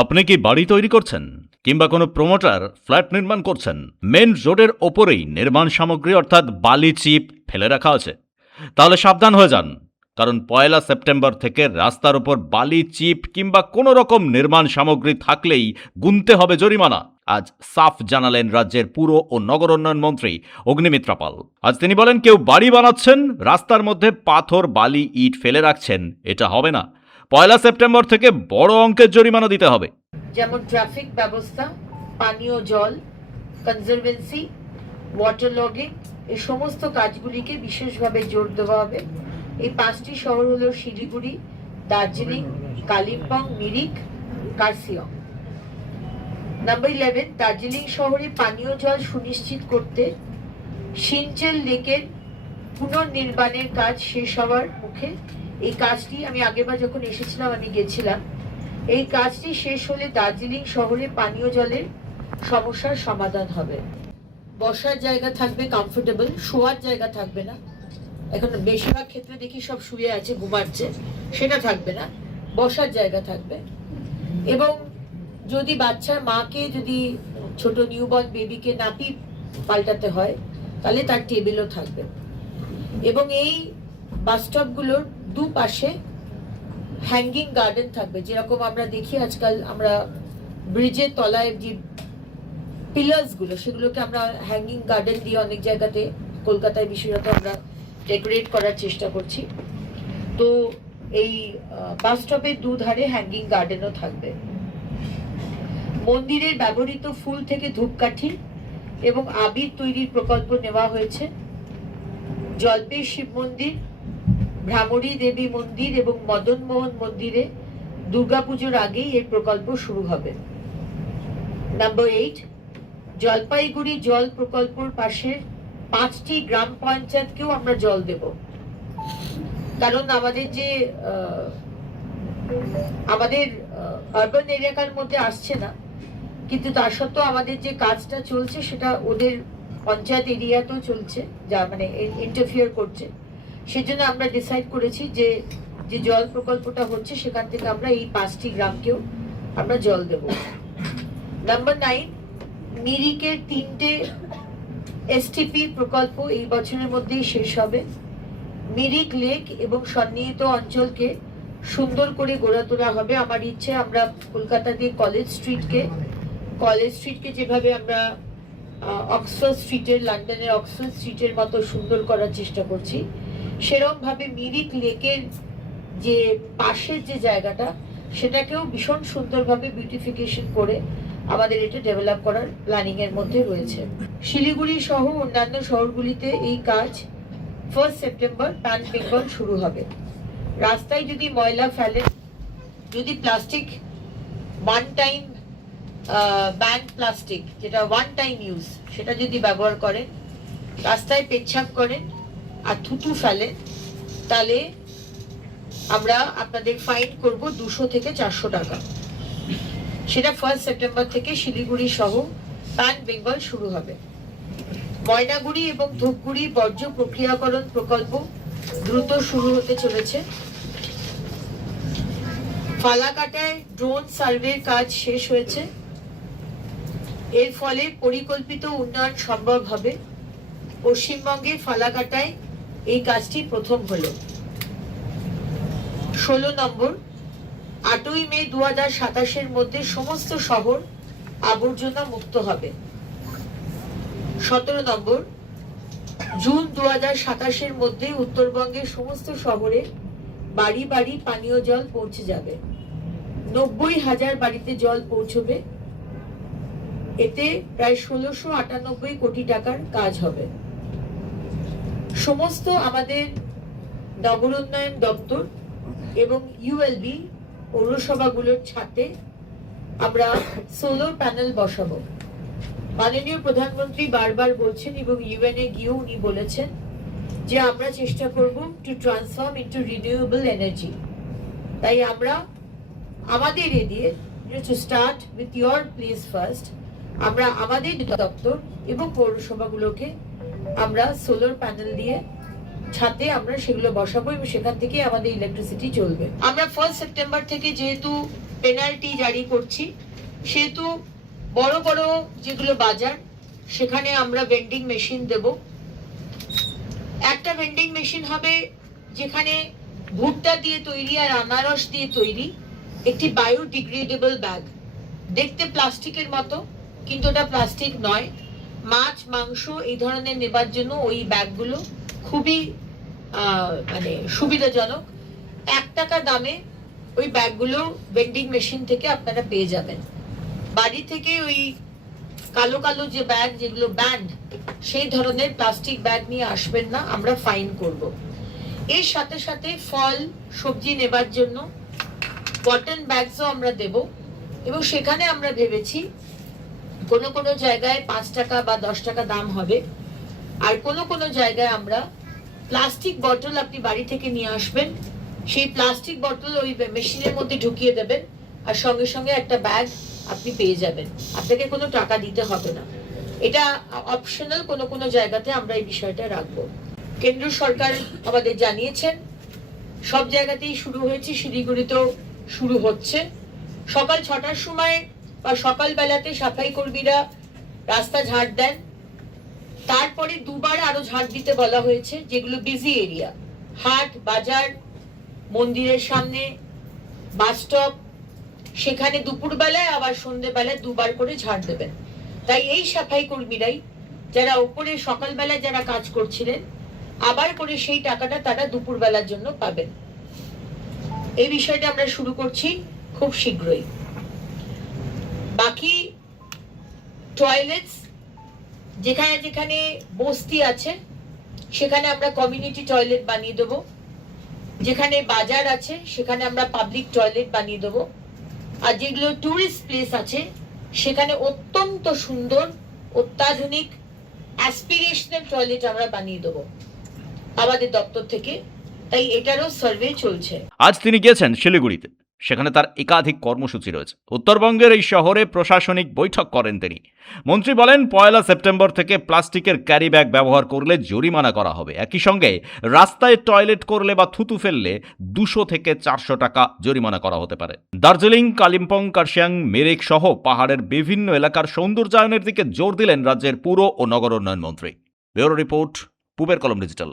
আপনি কি বাড়ি তৈরি করছেন কিংবা কোনো প্রমোটার ফ্ল্যাট নির্মাণ করছেন, মেন রোডের ওপরেই নির্মাণ সামগ্রী অর্থাৎ বালি চিপ ফেলে রাখা আছে? তাহলে সাবধান হয়ে যান, কারণ 1 সেপ্টেম্বর থেকে রাস্তার ওপর বালি চিপ কিংবা কোনো রকম নির্মাণ সামগ্রী থাকলেই গুনতে হবে জরিমানা। আজ সাফ জানালেন রাজ্যের পুর ও নগর উন্নয়ন মন্ত্রী অগ্নিমিত্রা পাল। আজ তিনি বলেন, কেউ বাড়ি বানাচ্ছেন, রাস্তার মধ্যে পাথর বালি ইট ফেলে রাখছেন, এটা হবে না। 1 সেপ্টেম্বর থেকে বড় অঙ্কের জরিমানা দিতে হবে। যেমন ট্রাফিক ব্যবস্থা, পানীয় জল, কনজারভেন্সি, ওয়াটার লগিং, এই সমস্ত কাজগুলিকে বিশেষভাবে জোর দেওয়া হবে। এই 5টি শহর হলো শিলিগুড়ি, দার্জিলিং, কালিম্পং, মিরিক, কার্সিয়ং। নাম্বার 11, দার্জিলিং শহরে পানীয় জল সুনিশ্চিত করতে সিনচেল লেকের পুনর্নির্মাণের কাজ শেষ হওয়ার মুখে। এই কাজটি আমি আগেরবার যখন এসেছিলাম আমি গেছিলাম। এই কাজটি শেষ হলে দার্জিলিং শহরে পানীয় জলের সমস্যার সমাধান হবে। বসার জায়গা থাকবে কমফোর্টেবল, শোয়ার জায়গা থাকবে না। এখন বেশিরভাগ ক্ষেত্রে দেখি সব শুয়ে আছে, ঘুমাচ্ছে, সেটা থাকবে না, বসার জায়গা থাকবে। এবং যদি বাচ্চার মাকে, যদি ছোট নিউবর্ন বেবিকে নাপি পাল্টাতে হয়, তাহলে তার টেবিলও থাকবে। এবং এই বাস স্টপগুলোর দুপাশে হ্যাঙ্গিং গার্ডেন থাকবে, যেরকম আমরা দেখি আজকাল আমরা ব্রিজের তলায় যে পিলার্সগুলো, সেগুলোকে আমরা হ্যাঙ্গিং গার্ডেন দিয়ে অনেক জায়গাতে, কলকাতায় বিশেষত আমরা ডেকোরেট করার চেষ্টা করছি। তো এই বাস স্টপের দুধারে হ্যাঙ্গিং গার্ডেনও থাকবে। মন্দিরের ব্যবহৃত ফুল থেকে ধূপকাঠি এবং আবির তৈরির প্রকল্প নেওয়া হয়েছে। জলপেশ শিব মন্দির, ভ্রামরী দেবী মন্দির এবং মদন মোহন মন্দিরে দুর্গাপুজোর আগেই এর প্রকল্প শুরু হবে। নাম্বার 8, জলপাইগুড়ি জল প্রকল্পের পাশে 5টি গ্রাম পঞ্চায়েতকেও আমরা জল দেব। কারণ আমাদের যে আমাদের আরবান এলাকার মধ্যে আসছে না, কিন্তু তার সত্ত্বেও আমাদের যে কাজটা চলছে সেটা ওদের পঞ্চায়েত এরিয়াতেও চলছে, যা মানে ইন্টারফিয়ার করছে। সেজন্য আমরা ডিসাইড করেছি যে যে জল প্রকল্পটা হচ্ছে সেখান থেকে আমরা এই 5টি গ্রামকেও আমরা জল দেব। নাম্বার 9, মিরিকের 3টে এসটিপি প্রকল্প এই বছরের মধ্যেই শেষ হবে। মিরিক লেক এবং সন্নিহিত অঞ্চলকে সুন্দর করে গড়ে তোলা হবে। আমার ইচ্ছে আমরা কলকাতা দিয়ে কলেজ স্ট্রিটকে যেভাবে আমরা অক্সফোর্ড স্ট্রিটের, লন্ডনের অক্সফোর্ড স্ট্রিটের মতো সুন্দর করার চেষ্টা করছি, সেরকম ভাবে মিরিক লেকের যে পাশের যে জায়গাটা, সেটাকেও ভীষণ সুন্দরভাবে বিউটিফিকেশন করে আমাদের এটা ডেভেলপ করার প্ল্যানিং এর মধ্যে রয়েছে। শিলিগুড়ি সহ অন্যান্য শহরগুলিতে এই কাজ 1 সেপ্টেম্বর প্যান বেঙ্গল শুরু হবে। রাস্তায় যদি ময়লা ফেলেন, যদি plastic one time ban plastic, যেটা ওয়ান টাইম ইউজ, সেটা যদি ব্যবহার করেন, রাস্তায় পেচ্ছাপ করেন আর থুতু ফেলেন, তাহলে আমরা আপনাদের ফাইন করব 200 থেকে 400 টাকা। সেটা 1 সেপ্টেম্বর থেকে শিলিগুড়ি সহ প্যান বেঙ্গল শুরু হবে। ময়নাগুড়ি এবং ধূপগুড়ি বর্জ্য প্রক্রিয়াকরণ প্রকল্প দ্রুত শুরু হতে চলেছে। ফালাকাটায় ড্রোন সার্ভের কাজ শেষ হয়েছে। এর ফলে পরিকল্পিত উন্নয়ন সম্ভব হবে। পশ্চিমবঙ্গের ফালাকাটায় এই কাজটি প্রথম হলো। 16 নম্বর, 8ই মে 2027 মধ্যে সমস্ত শহর আবর্জনা মুক্ত হবে। 17 নম্বর, জুন 2027 মধ্যে উত্তরবঙ্গের সমস্ত শহরে বাড়ি বাড়ি পানীয় জল পৌঁছে যাবে। 90,000 বাড়িতে জল পৌঁছবে। এতে প্রায় 1698 কোটি টাকার কাজ হবে। সমস্ত আমাদের নগর উন্নয়ন দপ্তর এবং ইউএলবি পৌরসভাগুলোর ছাদে আমরা সোলার প্যানেল বসাবো। মাননীয় প্রধানমন্ত্রী বারবার বলছেন এবং ইউএনএ গিয়েও উনি বলেছেন যে আমরা চেষ্টা করব to transform into renewable energy. তাই আমরা আমাদের area to start with your place first, আমরা আমাদের দপ্তর এবং পৌরসভাগুলোকে আমরা সোলার প্যানেল দিয়ে ছাদে আমরা সেগুলো বসাবো এবং সেখান থেকে আমাদের ইলেকট্রিসিটি চলবে। আমরা 1 সেপ্টেম্বর থেকে যেহেতু পেনাল্টি জারি করছি, সেহেতু বড় বড় যেগুলো বাজার সেখানে আমরা ভেন্ডিং মেশিন দেব। একটা ভেন্ডিং মেশিন হবে যেখানে ভুট্টা দিয়ে তৈরি আর আনারস দিয়ে তৈরি একটি বায়োডিগ্রেডেবল ব্যাগ, দেখতে প্লাস্টিকের মতো কিন্তু ওটা প্লাস্টিক নয়। মাছ মাংস এই ধরনের নেবার জন্য ওই ব্যাগগুলো খুবই মানে সুবিধাজনক। 1 টাকা দামে ওই ব্যাগগুলো ভেন্ডিং মেশিন থেকে আপনারা পেয়ে যাবেন। বাড়ি থেকে ওই কালো কালো যে ব্যাগ যেগুলো ব্যান্ড, সেই ধরনের প্লাস্টিক ব্যাগ নিয়ে আসবেন না, আমরা ফাইন করব। এর সাথে সাথে ফল সবজি নেবার জন্য কটন ব্যাগসও আমরা দেব, এবং সেখানে আমরা ভেবেছি কোনো কোনো জায়গায় 5 টাকা বা 10 টাকা দাম হবে, আর কোনো কোনো জায়গায় আমরা প্লাস্টিক বটল আপনি বাড়ি থেকে নিয়ে আসবেন, সেই প্লাস্টিক বটল ওই মেশিনের মধ্যে ঢুকিয়ে দেবেন আর সঙ্গে সঙ্গে একটা ব্যাগ আপনি পেয়ে যাবেন, আপনাকে কোনো টাকা দিতে হবে না। এটা অপশনাল, কোনো কোনো জায়গাতে আমরা এই বিষয়টা রাখবো। কেন্দ্র সরকার আমাদের জানিয়েছেন সব জায়গাতেই শুরু হয়েছে, শিলিগুড়িতেও শুরু হচ্ছে। সকাল 6টার সময় বা সকাল বেলাতে সাফাই কর্মীরা রাস্তা ঝাড় দেন, তারপরে দুবার আরো ঝাড় দিতে বলা হয়েছে যেগুলো বিজি এরিয়া, হাট বাজার, মন্দিরের সামনে, বাস স্টপ, সেখানে দুপুরবেলায় আবার সন্ধ্যেবেলায় দুবার করে ঝাড় দেবেন। তাই এই সাফাই কর্মীরাই যারা উপরে সকালবেলায় যারা কাজ করছিলেন, আবার করে সেই টাকাটা তারা দুপুরবেলার জন্য পাবেন। এই বিষয়টা আমরা শুরু করছি খুব শীঘ্রই। বাকি টয়লেটস যেখানে যেখানে বস্তি আছে সেখানে আমরা কমিউনিটি টয়লেট বানিয়ে দেবো, যেখানে বাজার আছে সেখানে আমরা পাবলিক টয়লেট বানিয়ে দেবো, আর যেগুলো টুরিস্ট প্লেস আছে সেখানে অত্যন্ত সুন্দর অত্যাধুনিক অ্যাসপিরেশনাল টয়লেট আমরা বানিয়ে দেবো আমাদের দপ্তর থেকে। তাই এটারও সার্ভে চলছে। আজ তিনি গিয়েছেন শিলিগুড়িতে, সেখানে তার একাধিক কর্মসূচি রয়েছে। উত্তরবঙ্গের এই শহরে প্রশাসনিক বৈঠক করেন তিনি। মন্ত্রী বলেন 1 সেপ্টেম্বর থেকে প্লাস্টিকের ক্যারি ব্যাগ ব্যবহার করলে জরিমানা করা হবে। একই সঙ্গে রাস্তায় টয়লেট করলে বা থুতু ফেললে 200 থেকে 400 টাকা জরিমানা করা হতে পারে। দার্জিলিং, কালিম্পং, কার্শিয়াং, মেরিক সহ পাহাড়ের বিভিন্ন এলাকার সৌন্দর্যায়নের দিকে জোর দিলেন রাজ্যের পুর ও নগর উন্নয়ন মন্ত্রী। ব্যুরো রিপোর্ট, পূবের কলম ডিজিটাল।